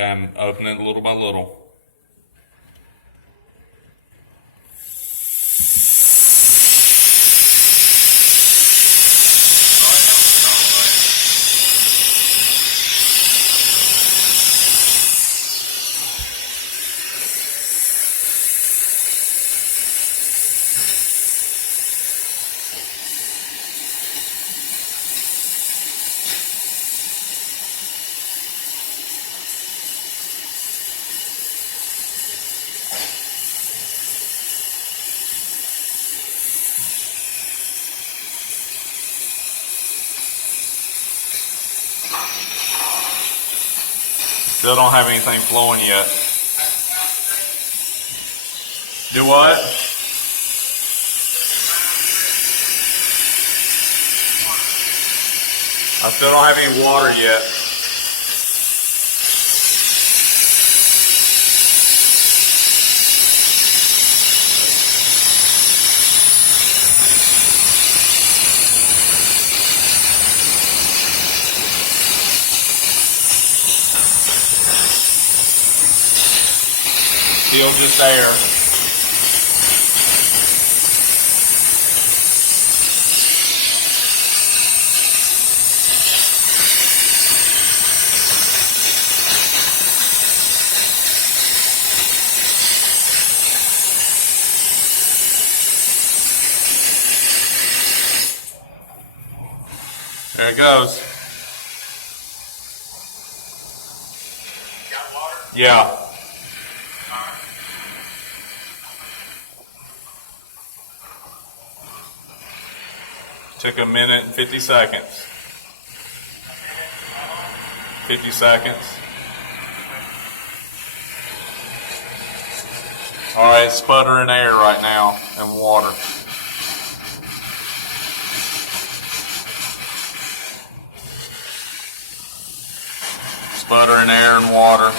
Okay, I'm opening it little by little. Still don't have anything flowing yet. Do what? I still don't have any water yet. Still just air. There it goes. Got water? Yeah. Took a minute and 50 seconds. 50 seconds. All right, sputtering air right now and water. Sputtering air and water.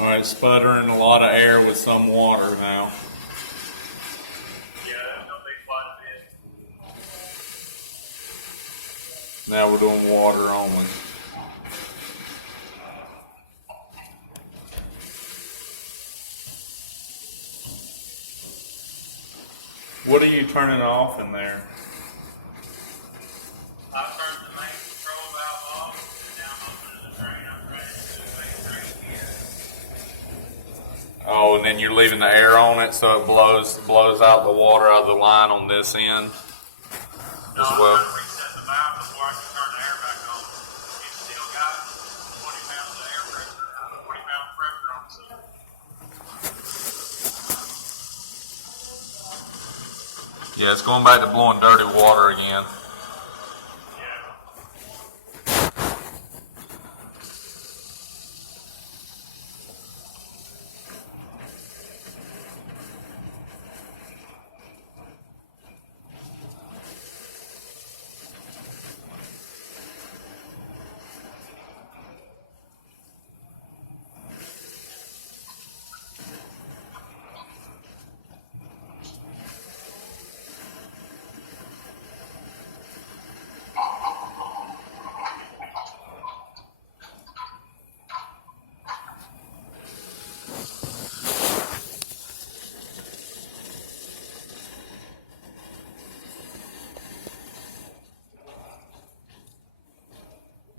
All right, sputtering a lot of air with some water now. Yeah, that'll be quite a bit. Now we're doing water only. What are you turning off in there? I turned the main control valve off, and now I'm opening the drain. I'm trying to do the main drain here. Oh, and then you're leaving the air on it so it blows out the water out of the line on this end No, as I'm well. trying to reset the valve before I can turn the air back on. It's still got 20 pounds of air pressure, 20 pounds pressure on the cylinder. Yeah, it's going back to blowing dirty water again. Yeah.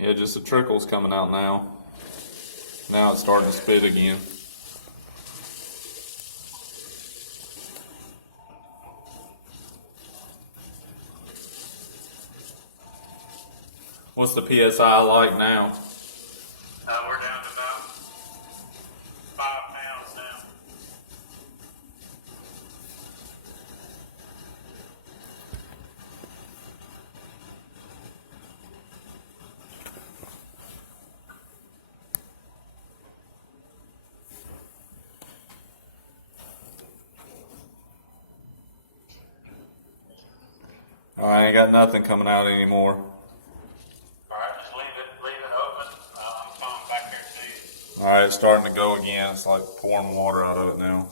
Yeah, just the trickle's coming out now. Now it's starting to spit again. What's the PSI like now? We're down to about 5 pounds now. I ain't got nothing coming out anymore. Alright, just leave it open. I'm coming back here to you. Alright, it's starting to go again. It's like pouring water out of it now.